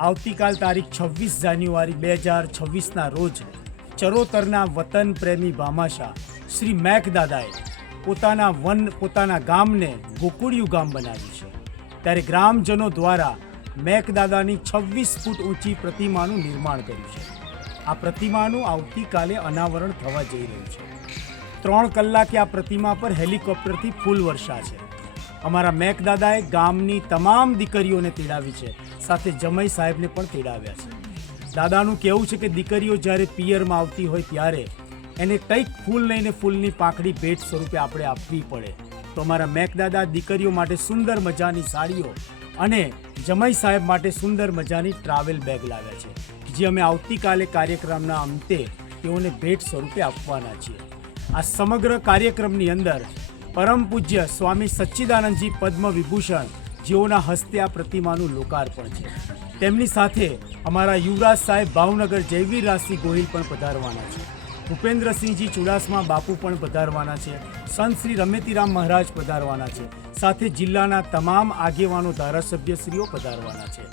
આવતીકાલ તારીખ 26 જાન્યુઆરી 2026ના રોજ ચરોતરના વતન પ્રેમી ભામાશા શ્રી મેઘદાદાએ પોતાના ગામને ગોકુળિયું ગામ બનાવ્યું છે। ત્યારે ગ્રામજનો દ્વારા મેઘદાદાની 26 ફૂટ ઊંચી પ્રતિમાનું નિર્માણ કર્યું છે। આ પ્રતિમાનું આવતીકાલે અનાવરણ થવા જઈ રહ્યું છે। 3 કલાકે આ પ્રતિમા પર હેલિકોપ્ટરથી ફૂલ વર્ષા છે। અમારા મેઘદાદાએ ગામની તમામ દીકરીઓને તેડાવી છે, સાથે જમાઈ સાહેબને પણ તેડાવ્યા છે। દાદાનું કહેવું છે કે દીકરીઓ જ્યારે પિયરમાં આવતી હોય ત્યારે એને કંઈક ફૂલ લઈને ફૂલની પાંખડી ભેટ સ્વરૂપે આપણે આપવી પડે। તો અમારા મેઘદાદા દીકરીઓ માટે સુંદર મજાની સાડીઓ અને જમાઈ સાહેબ માટે સુંદર મજાની ટ્રાવેલ બેગ લાવ્યા છે, જે અમે આવતીકાલે કાર્યક્રમના અંતે તેઓને ભેટ સ્વરૂપે આપવાના છીએ। આ સમગ્ર કાર્યક્રમની અંદર પરમ પૂજ્ય સ્વામી સચ્ચિદાનંદજી પદ્મ વિભૂષણ જેઓના હસ્તે આ પ્રતિમાનું લોકાર્પણ છે। તેમની સાથે અમારા યુવરાજ સાહેબ ભાવનગર જયવીર રાજસિંહ ગોહિલ પણ પધારવાના છે। ભૂપેન્દ્રસિંહજી ચુડાસમા બાપુ પણ પધારવાના છે। સંત શ્રી રમેતીરામ મહારાજ પધારવાના છે, સાથે જિલ્લાના તમામ આગેવાનો ધારાસભ્યશ્રીઓ પધારવાના છે।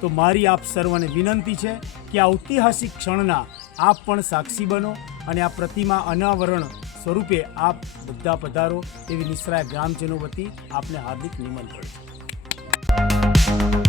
તો મારી આપ સર્વને વિનંતી છે કે આ ઐતિહાસિક ક્ષણના આપ પણ સાક્ષી બનો અને આ પ્રતિમા અનાવરણ સ્વરૂપે આપ બધા પધારો તેવી નિસરાય ગ્રામજનો વતી આપને હાર્દિક નિમંત્રણ છે।